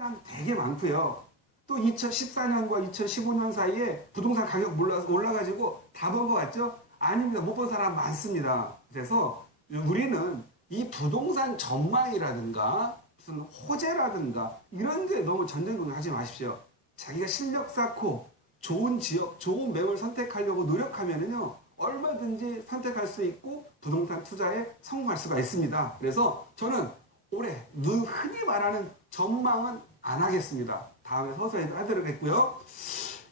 사람 되게 많고요. 또 2014년과 2015년 사이에 부동산 가격 올라가지고 다 본 것 같죠? 아닙니다. 못 본 사람 많습니다. 그래서 우리는 이 부동산 전망이라든가 무슨 호재라든가 이런 데 너무 전전긍긍하지 마십시오. 자기가 실력 쌓고 좋은 지역, 좋은 매물 선택하려고 노력하면은요, 얼마든지 선택할 수 있고 부동산 투자에 성공할 수가 있습니다. 그래서 저는 올해 흔히 말하는 전망은 안 하겠습니다. 다음에 서서히 하도록 했고요.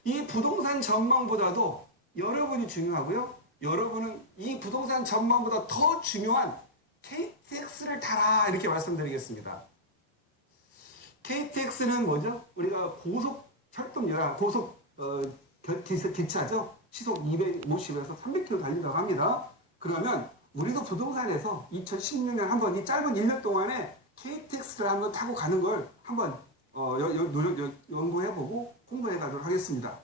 이 부동산 전망보다도 여러분이 중요하고요. 여러분은 이 부동산 전망보다 더 중요한 KTX를 타라 이렇게 말씀드리겠습니다. KTX는 뭐죠? 우리가 기차죠. 시속 250에서 300km 달린다고 합니다. 그러면 우리도 부동산에서 2016년 한번 이 짧은 1년 동안에 KTX를 한번 타고 가는 걸 한번 연구해보고 공부해 가도록 하겠습니다.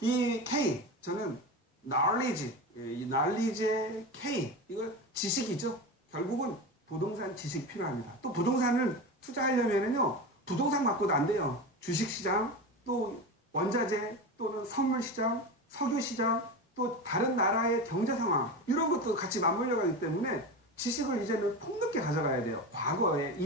이 K, 저는 knowledge, 이 knowledge의 K, 이걸 지식이죠. 결국은 부동산 지식이 필요합니다. 또 부동산을 투자하려면요, 부동산 갖고도 안 돼요. 주식시장, 또 원자재, 또는 선물시장, 석유시장, 또 다른 나라의 경제 상황, 이런 것도 같이 맞물려 가기 때문에 지식을 이제는 폭넓게 가져가야 돼요. 과거에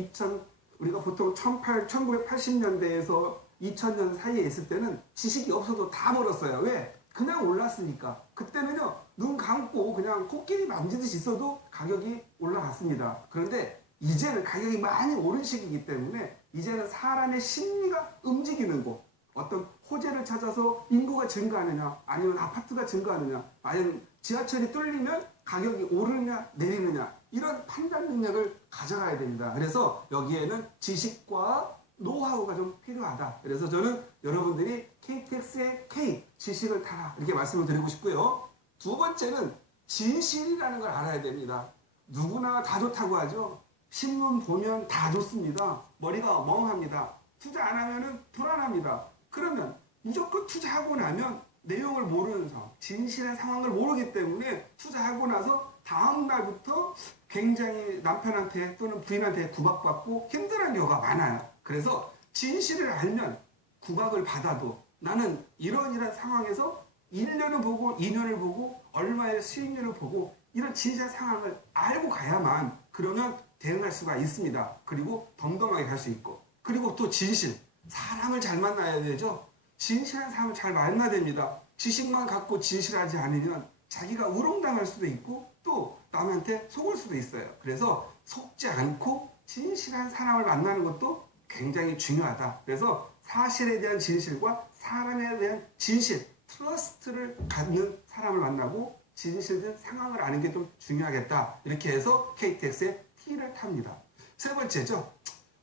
우리가 보통 1980년대에서 2000년 사이에 있을 때는 지식이 없어도 다 벌었어요. 왜? 그냥 올랐으니까. 그때는요, 눈 감고 그냥 코끼리 만지듯이 있어도 가격이 올라갔습니다. 그런데 이제는 가격이 많이 오른 시기이기 때문에 이제는 사람의 심리가 움직이는 곳, 어떤 호재를 찾아서 인구가 증가하느냐, 아니면 아파트가 증가하느냐, 아니면 지하철이 뚫리면 가격이 오르느냐 내리느냐, 이런 판단 능력을 가져가야 됩니다. 그래서 여기에는 지식과 노하우가 좀 필요하다. 그래서 저는 여러분들이 KTX의 K, 지식을 타라, 이렇게 말씀을 드리고 싶고요. 두 번째는 진실이라는 걸 알아야 됩니다. 누구나 다 좋다고 하죠. 신문 보면 다 좋습니다. 머리가 멍합니다. 투자 안 하면은 불안합니다. 그러면 무조건 투자하고 나면 내용을 모르는 상황, 진실한 상황을 모르기 때문에 투자하고 나서 다음 날부터 굉장히 남편한테 또는 부인한테 구박받고 힘들어하는 경우가 많아요. 그래서 진실을 알면 구박을 받아도 나는 이런 상황에서 1년을 보고 2년을 보고 얼마의 수익률을 보고 이런 진실한 상황을 알고 가야만 그러면 대응할 수가 있습니다. 그리고 덤덤하게 갈 수 있고, 그리고 또 진실, 사람을 잘 만나야 되죠. 진실한 사람을 잘 만나야 됩니다. 지식만 갖고 진실하지 않으면 자기가 우롱당할 수도 있고 또 남한테 속을 수도 있어요. 그래서 속지 않고 진실한 사람을 만나는 것도 굉장히 중요하다. 그래서 사실에 대한 진실과 사람에 대한 진실, 트러스트를 갖는 사람을 만나고 진실된 상황을 아는 게 좀 중요하겠다. 이렇게 해서 KTX의 T를 탑니다. 세 번째죠.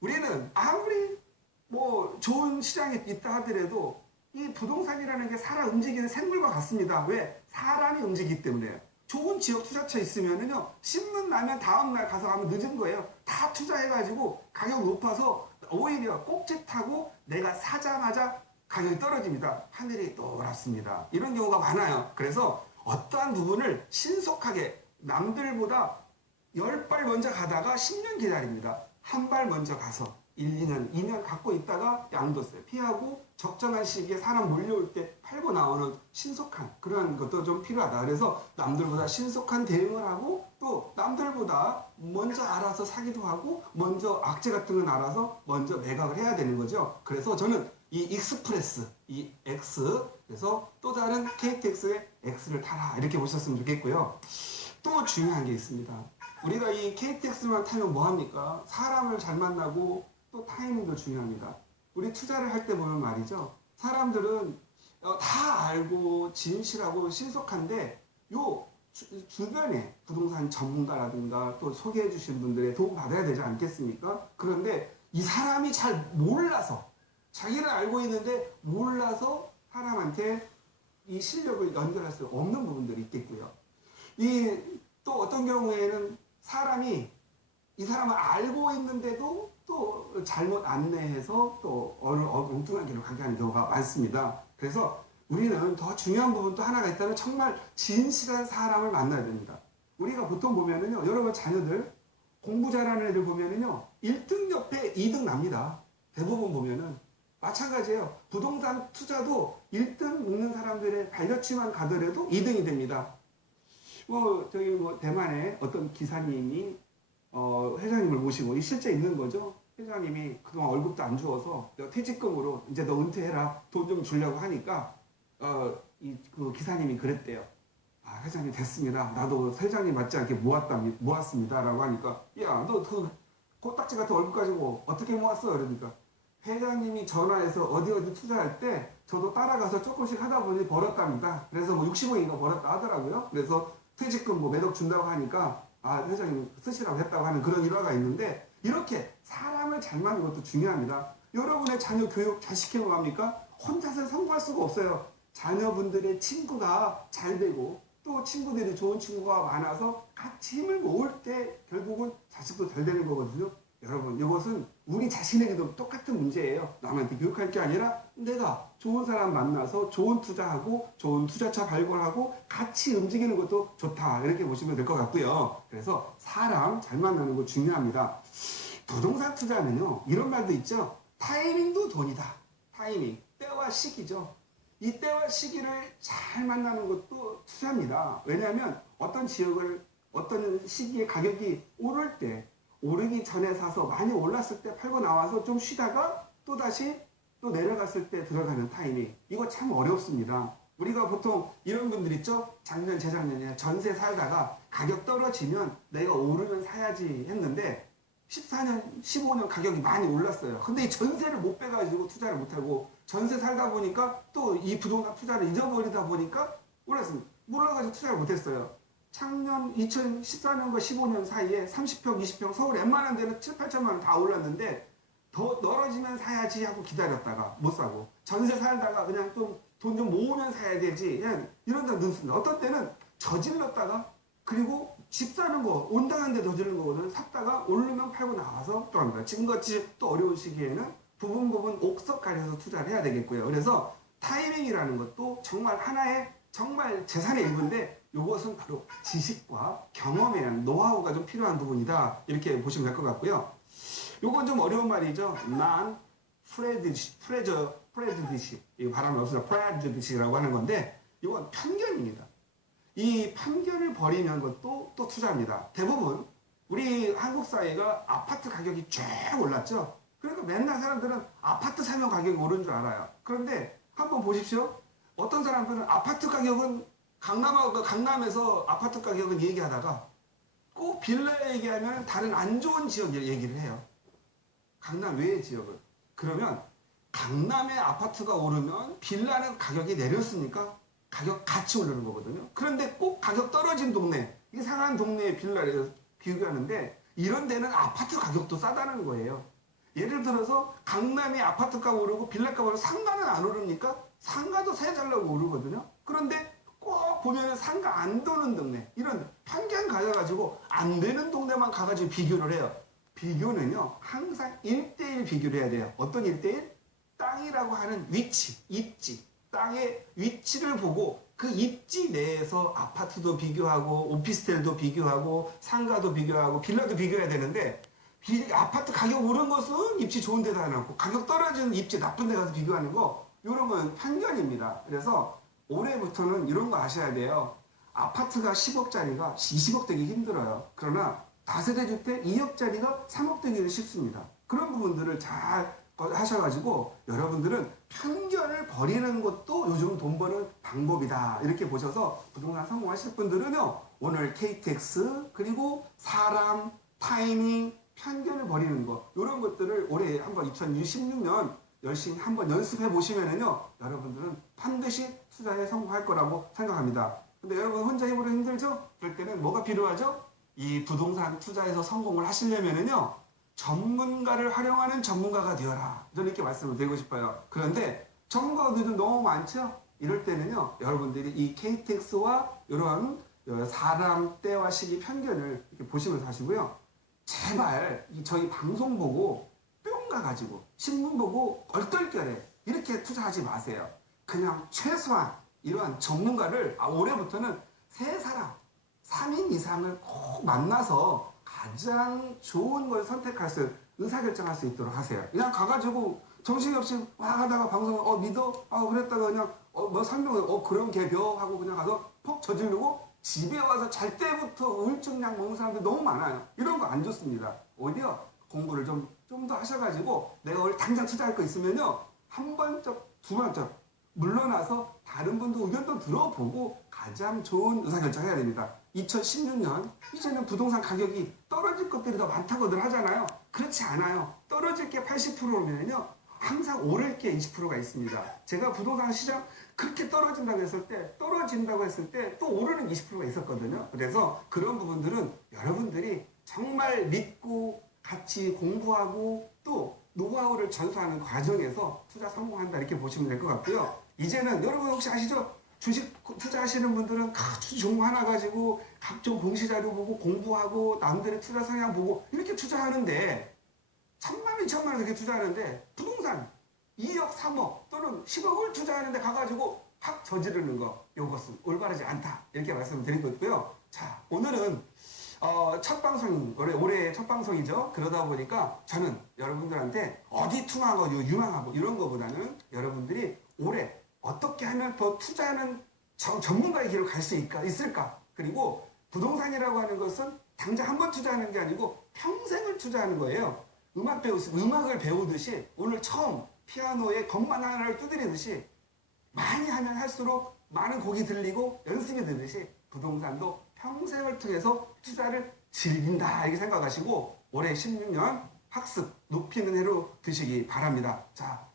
우리는 아무리 좋은 시장이 있다 하더라도 이 부동산이라는 게 살아 움직이는 생물과 같습니다. 왜? 사람이 움직이기 때문에요. 좋은 지역 투자처 있으면은요, 신문 나면 다음날 가서 가면 늦은 거예요. 다 투자해가지고 가격 높아서 오히려 꼭지 타고 내가 사자마자 가격이 떨어집니다. 하늘이 노랗습니다. 이런 경우가 많아요. 그래서 어떠한 부분을 신속하게 남들보다 10발 먼저 가다가 10년 기다립니다. 한 발 먼저 가서 1, 2년, 2년 갖고 있다가 양도세 피하고 적정한 시기에 사람 몰려올 때 팔고 나오는 신속한 그런 것도 좀 필요하다. 그래서 남들보다 신속한 대응을 하고 또 남들보다 먼저 알아서 사기도 하고 먼저 악재 같은 건 알아서 먼저 매각을 해야 되는 거죠. 그래서 저는 이 익스프레스, 이 X, 그래서 또 다른 KTX의 X를 타라, 이렇게 보셨으면 좋겠고요. 또 중요한 게 있습니다. 우리가 이 KTX만 타면 뭐합니까? 사람을 잘 만나고 또 타이밍도 중요합니다. 우리 투자를 할 때 보면 말이죠. 사람들은 다 알고 진실하고 신속한데 주변에 부동산 전문가라든가 또 소개해 주신 분들의 도움 받아야 되지 않겠습니까? 그런데 이 사람이 잘 몰라서, 자기는 알고 있는데 몰라서 사람한테 이 실력을 연결할 수 없는 부분들이 있겠고요. 또 어떤 경우에는 사람이 이 사람을 알고 있는데도 또 잘못 안내해서 또 엉뚱한 길로 가게 하는 경우가 많습니다. 그래서 우리는 더 중요한 부분도 하나가 있다면 정말 진실한 사람을 만나야 됩니다. 우리가 보통 보면은요, 여러분 자녀들 공부 잘하는 애들 보면은요, 1등 옆에 2등 납니다. 대부분 보면은 마찬가지예요. 부동산 투자도 1등 있는 사람들의 발려치만 가더라도 2등이 됩니다. 저기 대만의 어떤 기사님이 회장님을 모시고 실제 있는 거죠. 회장님이 그동안 월급도 안 주어서 내가 퇴직금으로 이제 너 은퇴해라 돈 좀 주려고 하니까 그 기사님이 그랬대요. 아, 회장님 됐습니다. 나도 회장님 맞지 않게 모았습니다. 라고 하니까 야, 너 그 코딱지 같은 월급 가지고 어떻게 모았어? 그러니까 회장님이 전화해서 어디 투자할 때 저도 따라가서 조금씩 하다 보니 벌었답니다. 그래서 60억인가 벌었다 하더라고요. 그래서 퇴직금 몇 억 준다고 하니까 아, 회장님 쓰시라고 했다고 하는 그런 일화가 있는데 이렇게 사람을 잘 만드는 것도 중요합니다. 여러분의 자녀 교육 잘 시키면 합니까? 혼자서 성공할 수가 없어요. 자녀분들의 친구가 잘 되고 또 친구들이 좋은 친구가 많아서 같이 힘을 모을 때 결국은 자식도 잘 되는 거거든요. 여러분 이것은 우리 자신에게도 똑같은 문제예요. 남한테 교육할 게 아니라 내가 좋은 사람 만나서 좋은 투자하고 좋은 투자처 발굴하고 같이 움직이는 것도 좋다 이렇게 보시면 될 것 같고요. 그래서 사람 잘 만나는 거 중요합니다. 부동산 투자는요 이런 말도 있죠. 타이밍도 돈이다. 타이밍, 때와 시기죠. 이 때와 시기를 잘 만나는 것도 투자입니다. 왜냐하면 어떤 지역을 어떤 시기에 가격이 오를 때 오르기 전에 사서 많이 올랐을 때 팔고 나와서 좀 쉬다가 또 다시 또 내려갔을 때 들어가는 타이밍 이거 참 어렵습니다. 우리가 보통 이런 분들 있죠. 작년 재작년에 전세 살다가 가격 떨어지면 내가 오르면 사야지 했는데 14년 15년 가격이 많이 올랐어요. 근데 이 전세를 못 빼가지고 투자를 못하고 전세 살다 보니까 또 이 부동산 투자를 잊어버리다 보니까 올랐습니다. 몰라가지고 투자를 못했어요. 작년 2014년과 15년 사이에 30평, 20평 서울 웬만한 데는 7, 8천만 원 다 올랐는데 더 떨어지면 사야지 하고 기다렸다가 못 사고 전세 살다가 그냥 좀 돈 좀 모으면 사야 되지 이런 데 넣습니다. 어떤 때는 저질렀다가 그리고 집 사는 거 온당한 데 저지른 거거든. 샀다가 오르면 팔고 나와서 또 합니다. 지금같이 또 어려운 시기에는 부분 옥석 가려서 투자를 해야 되겠고요. 그래서 타이밍이라는 것도 정말 하나의 정말 재산의 일부인데 이것은 바로 지식과 경험에 대한 노하우가 좀 필요한 부분이다. 이렇게 보시면 될 것 같고요. 이건 좀 어려운 말이죠. 난 프레주디시 이거 발음이 없어서 프레주디시라고 하는 건데 이건 편견입니다. 이 편견을 버리는 것도 또 투자입니다. 대부분 우리 한국 사회가 아파트 가격이 쫙 올랐죠. 그러니까 맨날 사람들은 아파트 사면 가격이 오른 줄 알아요. 그런데 한번 보십시오. 어떤 사람들은 아파트 가격은 강남에서 아파트 가격은 얘기하다가 꼭 빌라 얘기하면 다른 안 좋은 지역 얘기를 해요. 강남 외의 지역을. 그러면 강남의 아파트가 오르면 빌라는 가격이 내렸으니까 가격 같이 오르는 거거든요. 그런데 꼭 가격 떨어진 동네, 이상한 동네의 빌라를 비교하는데 이런 데는 아파트 가격도 싸다는 거예요. 예를 들어서 강남의 아파트가 오르고 빌라가 오르고 상가는 안 오릅니까? 상가도 세달라고 오르거든요. 그런데 꼭 보면 상가 안 도는 동네 이런 편견 가져가지고 안 되는 동네만 가가지고 비교를 해요. 비교는요 항상 1대1 비교를 해야 돼요. 어떤 1대1? 땅이라고 하는 위치, 입지 땅의 위치를 보고 그 입지 내에서 아파트도 비교하고 오피스텔도 비교하고 상가도 비교하고 빌라도 비교해야 되는데 아파트 가격 오른 것은 입지 좋은 데다 해놓고 가격 떨어지는 입지 나쁜 데 가서 비교하는 거 이런 건 편견입니다. 그래서 올해부터는 이런 거 아셔야 돼요. 아파트가 10억짜리가 20억 되기 힘들어요. 그러나 다세대 주택 2억짜리가 3억 되기는 쉽습니다. 그런 부분들을 잘 하셔가지고 여러분들은 편견을 버리는 것도 요즘 돈 버는 방법이다. 이렇게 보셔서 부동산 성공하실 분들은요. 오늘 KTX 그리고 사람, 타이밍, 편견을 버리는 거 이런 것들을 올해 한번 2016년 열심히 한번 연습해 보시면은요. 여러분들은 반드시 투자에 성공할 거라고 생각합니다. 근데 여러분 혼자 해보려 힘들죠? 그럴 때는 뭐가 필요하죠? 이 부동산 투자에서 성공을 하시려면은요. 전문가를 활용하는 전문가가 되어라. 저는 이렇게 말씀을 드리고 싶어요. 그런데 전문가들도 너무 많죠? 이럴 때는요. 여러분들이 이 KTX와 이런 사람, 때와 시기, 편견을 이렇게 보시면서 하시고요. 제발 저희 방송 보고 뿅 가가지고 신문 보고 얼떨결에 이렇게 투자하지 마세요. 그냥 최소한 이러한 전문가를 올해부터는 3사람, 3인 이상을 꼭 만나서 가장 좋은 걸 선택할 수 의사결정할 수 있도록 하세요. 그냥 가가지고 정신없이 막 하다가 방송 믿어? 그랬다가 그냥 뭐 설명을 그런 개벼 하고 그냥 가서 퍽 저지르고 집에 와서 잘 때부터 우울증약 먹는 사람들 너무 많아요. 이런 거 안 좋습니다. 오히려 공부를 좀 더 하셔가지고 내가 오늘 당장 투자할 거 있으면요. 한 번쩍, 두 번쩍 물러나서 다른 분도 의견도 들어보고 가장 좋은 의사결정을 해야 됩니다. 2016년 이제는 부동산 가격이 떨어질 것들이 더 많다고들 하잖아요. 그렇지 않아요. 떨어질 게 80%면요. 항상 오를 게 20%가 있습니다. 제가 부동산 시장 그렇게 떨어진다고 했을 때 또 오르는 20%가 있었거든요. 그래서 그런 부분들은 여러분들이 정말 믿고 같이 공부하고 또 노하우를 전수하는 과정에서 투자 성공한다 이렇게 보시면 될 것 같고요. 이제는 여러분 혹시 아시죠? 주식 투자하시는 분들은 주식 종목 하나 가지고 각종 공시자료 보고 공부하고 남들의 투자 성향 보고 이렇게 투자하는데 1,000만 원, 2,000만 원 이렇게 투자하는데 부동산 2억, 3억 또는 10억을 투자하는데 가가지고 확 저지르는 거 이것은 올바르지 않다 이렇게 말씀드리고 있고요. 자, 오늘은 첫 방송, 올해 첫 방송이죠. 그러다 보니까 저는 여러분들한테 어디 투망하고 유망하고 이런 거보다는 여러분들이 올해 어떻게 하면 더 투자하는 전문가의 길을 갈 수 있을까? 그리고 부동산이라고 하는 것은 당장 한 번 투자하는 게 아니고 평생을 투자하는 거예요. 음악을 배우듯이 오늘 처음 피아노에 건반 하나를 두드리듯이 많이 하면 할수록 많은 곡이 들리고 연습이 되듯이 부동산도 평생을 통해서 투자를 즐긴다 이렇게 생각하시고 올해 16년 학습 높이는 해로 드시기 바랍니다. 자,